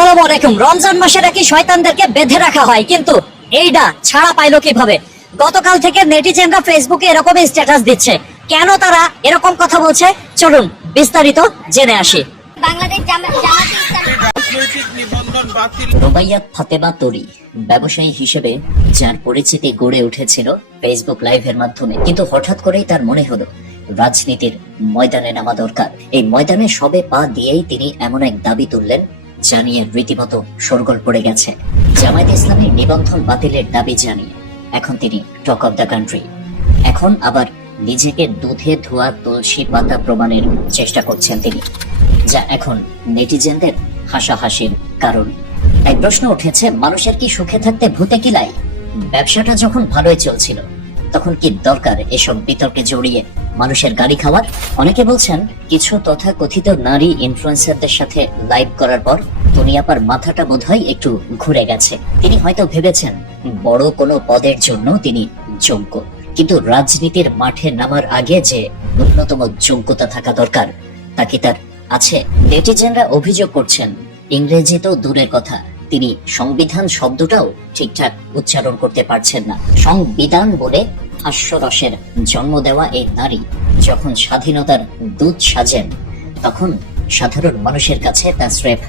আসসালামু আলাইকুম। রমজান মাসে নাকি শয়তানদেরকে বেঁধে রাখা হয়, কিন্তু এইটা ছাড়া পাইলো কিভাবে? গতকাল থেকে নেটিজেনরা ফেসবুকে এরকম স্ট্যাটাস দিচ্ছে। কেন তারা এরকম কথা বলছে, চলুন বিস্তারিত জেনে আসি। রুবাইয়াত ফাতেমা তরি ব্যবসায়ী হিসেবে যার পরিচিতি গড়ে উঠেছিল ফেসবুক লাইভের মাধ্যমে, কিন্তু হঠাৎ করেই তার মনে হলো রাজনীতির ময়দানে নামা দরকার। এই ময়দানে সবে পা দিয়েই তিনি এমন এক দাবি তুললেন জানিয়ে রীতিমতো শোরগোল পড়ে গেছে। জামায়াতে ইসলামের নিবন্ধন বাতিলের দাবি জানিয়ে এখন তিনি টক অব দ্য কান্ট্রি। এখন আবার নিজেকে দুধে ধোয়া তুলসী পাতা প্রমাণের চেষ্টা করছেন তিনি, যা এখন নেটিজেনদের হাসাহাসির কারণ। তাই প্রশ্ন উঠেছে, মানুষের কি সুখে থাকতে ভূতে কিলাই? ব্যবসাটা যখন ভালোই চলছিল তখন কি দরকার এসব বিতর্কে জড়িয়ে মানুষের গাড়ি খাওয়ার? অনেকে বলছেন কিছু তথাকথিত নারী ইনফ্লুয়েন্সারদের সাথে লাইভ করার পর দুনিয়াপার মাথাটা বোধহয় একটু ঘুরে গেছে। তিনি হয়তো ভেবেছেন বড় কোনো পদের জন্য তিনি যোগ্য, কিন্তু রাজনীতির মাঠে নামার আগে যে ন্যূনতম যোগ্যতা থাকা দরকার তা কি তার আছে? নেটিজেনরা অভিযোগ করছেন ইংরেজি তো দূরের কথা, তিনি সংবিধান শব্দটাও ঠিকঠাক উচ্চারণ করতে পারছেন না। সংবিধান বলে হাস্যরসের জন্ম দেওয়া এই নারী যখন স্বাধীনতার দূত সাজেন, তখন সাধারণ মানুষের কাছে তা স্রেফ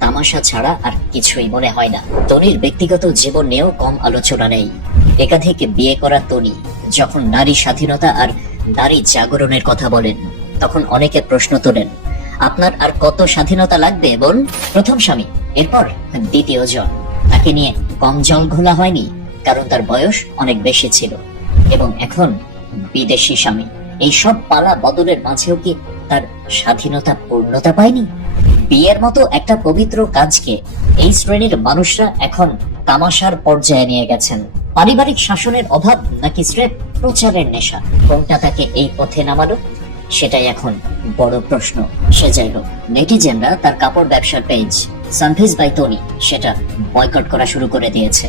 তামাশা ছাড়া আর কিছুই মনে হয় না। তনির ব্যক্তিগত জীবন নিয়েও কম আলোচনা নেই। একাধিক বিয়ে করা তনি যখন নারী স্বাধীনতা আর নারী জাগরণের কথা বলেন, তখন অনেকে প্রশ্ন তোলেন, আপনার আর কত স্বাধীনতা লাগবে বোন? প্রথম স্বামী, এরপর দ্বিতীয় জন। তাকে নিয়ে কম জল ঘোলা হয়নি, কারণ তার বয়স অনেক বেশি ছিল। এবং এখন বিদেশি স্বামী। এই সব পালা বদলের মাঝেও কি তার স্বাধীনতা পূর্ণতা পায়নি? বিয়ের মতো একটা পবিত্র কাজকে এই শ্রেণীর মানুষরা এখন তামাশার পর্যায়ে নিয়ে গেছেন। পারিবারিক শাসনের অভাব নাকি স্রেফ প্রচারের নেশা, কোনটা তাকে এই পথে নামালো? সেটাই এখন বড় প্রশ্ন। সে যাই হোক, নেটিজেনরা তার কাপড় ব্যবসার পেজ সানফিজ বাই তনি সেটা বয়কট করা শুরু করে দিয়েছে।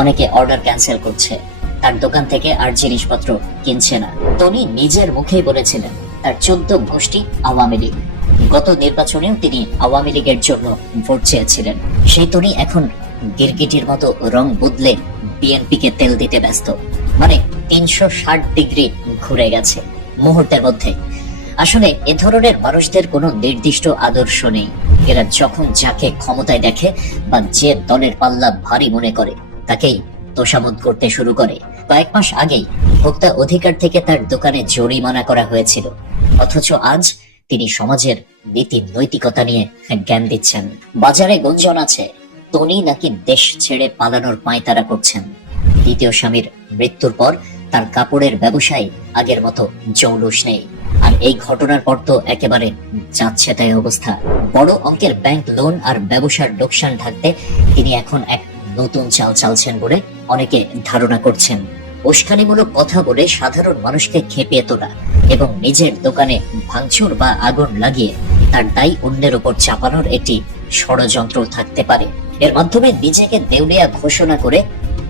অনেকে অর্ডার ক্যান্সেল করছে, তার দোকান থেকে আর জিনিসপত্র কিনছে না। তনি নিজের মুখেই বলেছিলেন তার 14 গোষ্ঠী আওয়ামী লীগ। গত নির্বাচনেও তিনি আওয়ামী লীগের জন্য ভোট চেয়েছিলেন। সেই তনি এখন গিরগিটির মতো রং বদলে বিএনপিকে তেল দিতে ব্যস্ত। মানে 360 ডিগ্রি ঘুরে গেছে মুহূর্তের মধ্যে। আসলে এ ধরনের মানুষদের কোনো নির্দিষ্ট আদর্শ নেই। এরা যখন যাকে ক্ষমতায় দেখে বা যে দলের পাল্লা ভারী মনে করে তাকেই তোষামোদ করতে শুরু করে। কয়েক মাস আগেই ভোক্তা অধিকার থেকে তার দোকানে জরিমানা করা হয়েছিল, অথচ আজ তিনি সমাজের নীতি নৈতিকতা নিয়ে জ্ঞান দিচ্ছেন। বাজারে গুঞ্জন আছে তনি নাকি দেশ ছেড়ে পালানোর পাঁয়তারা করছেন। দ্বিতীয় স্বামীর মৃত্যুর পর তার কাপড়ের ব্যবসায় আগের মতো জৌলুস নেই। আর এই ঘটনার পর তো একেবারে যাচ্ছে তাই অবস্থা। বড় অঙ্কের ব্যাংক লোন আর ব্যবসার লোকসান ঢাকতে তিনি এখন এক নতুন চাল চালছেন বলে অনেকে ধারণা করছেন। উস্কানিমূলক কথা বলে সাধারণ মানুষকে খেপিয়ে তোলা এবং নিজের দোকানে ভাঙচুর বা আগুন লাগিয়ে তার দায় অন্যের উপর চাপানোর একটি ষড়যন্ত্র থাকতে পারে। এর মাধ্যমে নিজেকে দেউলিয়া ঘোষণা করে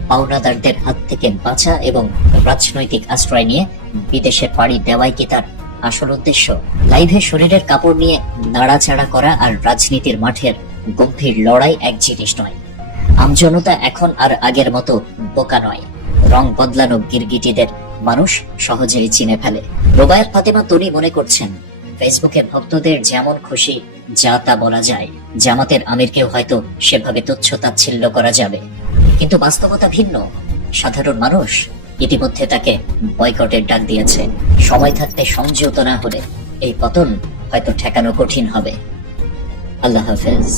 পাওনাদারদের হাত থেকে বাঁচা এবং রাজনৈতিক আশ্রয় নিয়ে বিদেশে পাড়ি দেওয়াই কি তার আসল উদ্দেশ্য? লাইভে শরীরের কাপড় নিয়ে নাড়াচাড়া করা আর রাজনীতির মাঠের গম্ভীর লড়াই এক জিনিস নয়। আমজনতা এখন আর আগের মতো বোকা নয়। রং বদলানো গিরগিটিদের মানুষ সহজেই চিনে ফেলে। রুবাইয়াত ফাতেমা তনি মনে করছেন ফেসবুকে ভক্তদের যেমন খুশি যা তা বলা যায়, জামাতের আমিরকেও হয়তো সেভাবে তুচ্ছ-তাচ্ছিল্য করা যাবে, কিন্তু বাস্তবতা ভিন্ন। সাধারণ মানুষ ইতিমধ্যে তাকে বয়কটের ডাক দিয়েছে। সময় থাকতে সংযত না হলে এই পতন হয়তো ঠেকানো কঠিন হবে। আল্লাহ হাফেজ।